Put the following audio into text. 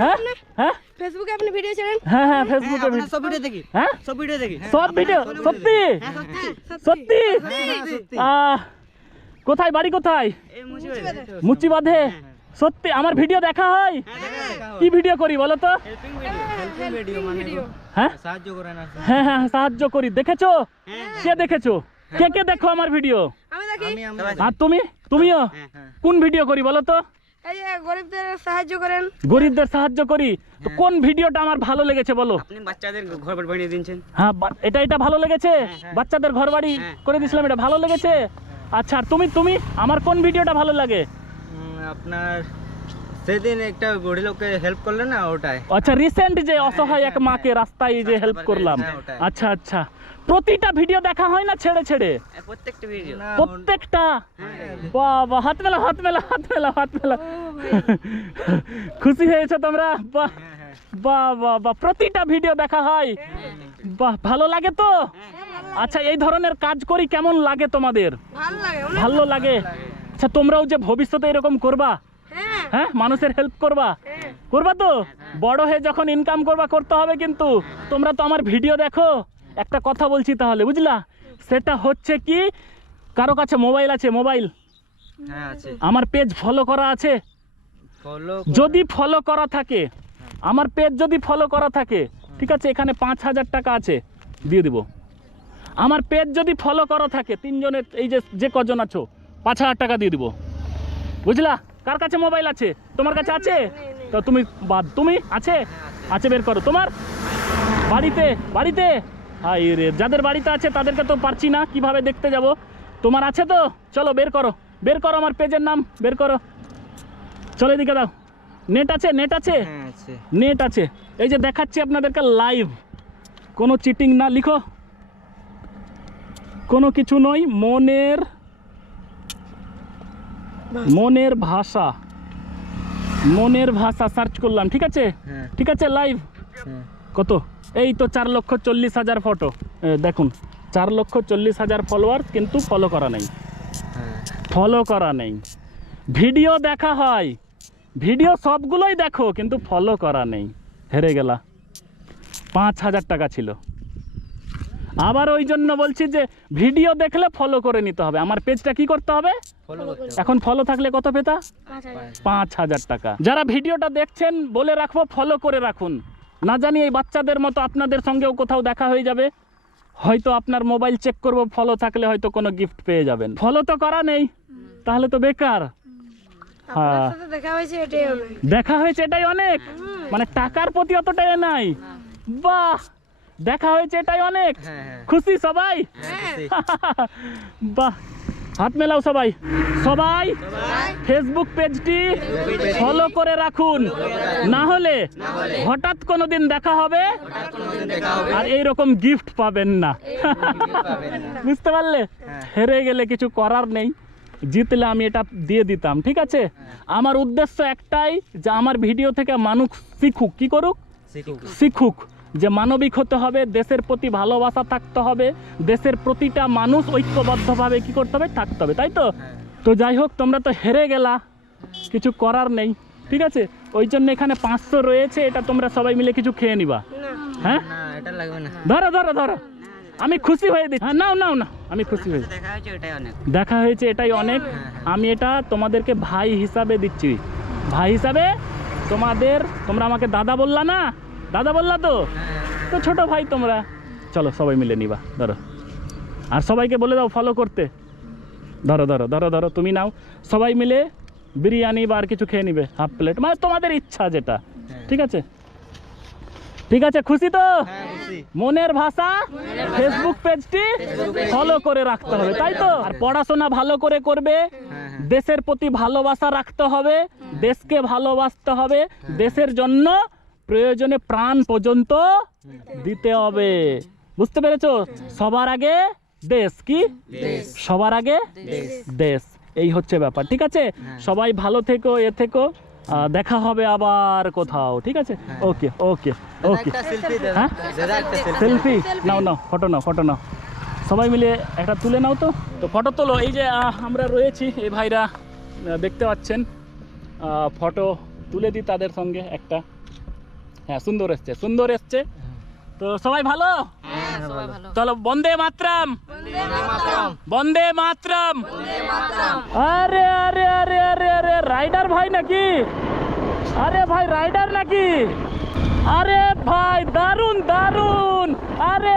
হ্যাঁ? হ্যাঁ? ফেসবুকে আপনি ভিডিও ছেড়েন? হ্যাঁ হ্যাঁ ফেসবুকে আপনার সব ভিডিও দেখি। হ্যাঁ? সব ভিডিও দেখি। সব ভিডিও সত্যি? সত্যি। আহ, কোথায় বাড়ি কোথায়? মুচি বাঁধে সত্যি আমার ভিডিও দেখা হয়? কি ভিডিও করি বলো তো? হেল্পিং ভিডিও হেল্পিং ভিডিও মানে হ্যাঁ? সাহায্য হ্যাঁ হ্যাঁ সাহায্য করি। দেখেছ? কে দেখেছ? কে কে দেখো আমার ভিডিও আর তুমি? তুমিও? হ্যাঁ কোন ভিডিও করি বলো তো? এই গরিবদের সাহায্য করেন। গরিবদের সাহায্য করি? তো কোন ভিডিওটা আমার ভালো লেগেছে বলো? আপনি বাচ্চাদের ঘর বাড়ি বানিয়ে হ্যাঁ এটা এটা ভালো লেগেছে? বাচ্চাদের ঘর বাড়ি করে দিয়েছিলাম এটা ভালো লেগেছে? আচ্ছা আর তুমি তুমি আমার কোন ভিডিওটা ভালো লাগে? আপনার সেদিন একটা বুড়ি লোককে হেল্প করলেন না ওটাই। আচ্ছা রিসেন্ট যে অসহায় এক মাকে রাস্তায় যে হেল্প করলাম। হ্যাঁ, আচ্ছা আচ্ছা। প্রতিটা ভিডিও দেখা হয় না ছেড়ে ছেড়ে? প্রত্যেকটা ভিডিও প্রত্যেকটা? বাবা হাত মেলা হাত মেলা হাত মেলা হাত মেলা খুশি হয়েছে তোমরা? বাহ। বাহ বাহ বাহ। প্রতিটা ভিডিও দেখা হয়। বাহ ভালো লাগে তো? আচ্ছা এই ধরনের কাজ করি কেমন লাগে তোমাদের? ভালো লাগে অনেক ভালো লাগে। আচ্ছা তোমরাও যে ভবিষ্যতে এরকম করবা? হ্যাঁ মানুষের হেল্প করবা। করবা তো? বড় হয়ে যখন ইনকাম করবা করতে হবে কিন্তু। তোমরা তো আমার ভিডিও দেখো। একটা কথা বলছি তাহলে বুঝলা? সেটা হচ্ছে কি? কারও কাছে মোবাইল আছে মোবাইল হ্যাঁ আমার পেজ ফলো করা আছে? যদি ফলো করা থাকে আমার পেজ যদি ফলো করা থাকে ঠিক আছে এখানে পাঁচ হাজার টাকা আছে দিয়ে দিব। আমার পেজ যদি ফলো করা থাকে তিনজনের এই যে যে কজন আছো পাঁচ হাজার টাকা দিয়ে দিব। বুঝলা? কার কাছে মোবাইল আছে? তোমার কাছে আছে? তো তুমি বাদ তুমি আছে? আছে। বের করো। তোমার? বাড়িতে বাড়িতে? হাই রে যাদের বাড়িতে আছে তাদেরকে তো পারছি না কীভাবে দেখতে যাব? তোমার আছে তো? চলো বের করো। বের করো আমার পেজের নাম বের করো। চলো এদিকে দাও। নেট আছে নেট আছে? হ্যাঁ আছে। নেট আছে। এই যে দেখাচ্ছি আপনাদেরকে লাইভ কোনো চিটিং না লিখো। কোনো কিছু নয় মনের মনের ভাষা মনের ভাষা সার্চ করলাম ঠিক আছে? হ্যাঁ। ঠিক আছে লাইভ হ্যাঁ। কত? এই তো চার লক্ষ চল্লিশ হাজার ফটো দেখুন চার লক্ষ চল্লিশ হাজার ফলোয়ার কিন্তু ফলো করা নেই। হ্যাঁ। ফলো করা নেই। ভিডিও দেখা হয়। ভিডিও সবগুলোই দেখো কিন্তু ফলো করা নেই। হেরে গেলা। পাঁচ হাজার টাকা ছিল। আবার ওই জন্য বলছি যে ভিডিও দেখলে ফলো করে নিতে হবে। আমার পেজটা কি করতে হবে? এখন ফলো থাকলে কত পেতা পাঁচ হাজার। টাকা। যারা ভিডিওটা দেখছেন বলে রাখব ফলো করে রাখুন। না জানি এই বাচ্চাদের মতো আপনাদের সঙ্গেও কোথাও দেখা হয়ে যাবে। হয়তো আপনার মোবাইল চেক করব ফলো থাকলে হয়তো কোনো গিফট পেয়ে যাবেন। ফলো তো করা নেই। তাহলে তো বেকার। হ্যাঁ। দেখা হয়েছে এটাই অনেক দেখা হয়েছে এটাই অনেক। মানে টাকার প্রতি অতটাই নাই। বাহ! দেখা হয়েছে এটাই অনেক। হ্যাঁ হ্যাঁ। খুশি সবাই? হ্যাঁ বাহ হাত মেলাও সবাই। সবাই ফেসবুক পেজটি ফলো করে রাখুন। না হলে হঠাৎ কোনো দিন দেখা হবে আর এই রকম গিফট পাবেন না। বুঝতে পারলে? হেরে গেলে কিছু করার নেই। জিতলে আমি এটা দিয়ে দিতাম ঠিক আছে? আমার উদ্দেশ্য একটাই যে আমার ভিডিও থেকে মানুষ শিখুক। কি করুক? শিখুক। শিখুক। যে মানবিক হতে হবে দেশের প্রতি ভালোবাসা থাকতে হবে দেশের প্রতিটা মানুষ ঐক্যবদ্ধভাবে কি করতে হবে থাকতে হবে তাই তো? হ্যাঁ। তো যাই হোক তোমরা তো হেরে গেলা কিছু করার নেই ঠিক আছে? ওই জন্য এখানে পাঁচশো রয়েছে এটা তোমরা সবাই মিলে কিছু খেয়ে নিবা। হ্যাঁ? না এটা লাগবে না। ধরো ধরো ধরো। আমি খুশি হয়ে দিচ্ছি। হ্যাঁ নাও নাও না আমি খুশি হয়ে দেখা হয়েছে এটাই অনেক। দেখা হয়েছে এটাই অনেক। আমি এটা তোমাদেরকে ভাই হিসাবে দিচ্ছি। ভাই হিসাবে তোমাদের তোমরা আমাকে দাদা বললা না? দাদা বললা তো? তো ছোট ভাই তোমরা। চলো সবাই মিলে নিবা। ধরো। আর সবাইকে বলে দাও ফলো করতে। ধরো ধরো ধরো ধরো তুমি নাও। সবাই মিলে বিরিয়ানি বা আর কিছু খেয়ে নিবে হাফ প্লেট মানে তোমাদের ইচ্ছা যেটা। ঠিক আছে? ঠিক আছে খুশি তো? হ্যাঁ মনের ভাষা? ফেসবুক পেজটি ফলো করে রাখতে হবে তাই তো? আর পড়াশোনা ভালো করে করবে। হ্যাঁ হ্যাঁ। দেশের প্রতি ভালোবাসা রাখতে হবে। দেশকে ভালোবাসতে হবে। দেশের জন্য প্রয়োজনে প্রাণ পর্যন্ত দিতে হবে। বুঝতে পেরেছ? সবার আগে দেশ কি? সবার আগে দেশ। এই হচ্ছে ব্যাপার ঠিক আছে? সবাই ভালো থেকো এ থেকো। দেখা হবে আবার কোথাও ঠিক আছে? Okay okay okay. সেলফি হ্যাঁ? সেলফি নাও নাও ফটো নাও ফটো নাও। সবাই মিলে একটা তুলে নাও তো। তো ফটো তোলো। এই যে আমরা রয়েছি এই ভাইরা দেখতে পাচ্ছেন। ফটো তুলে দিই তাদের সঙ্গে একটা। হ্যাঁ সুন্দর এসছে সুন্দর এসছে। তো সবাই ভালো? চলো বন্দে মাতরম। বন্দে মাতরম। আরে আরে আরে আরে আরে রাইডার ভাই নাকি? আরে ভাই রাইডার নাকি? আরে ভাই দারুণ দারুণ আরে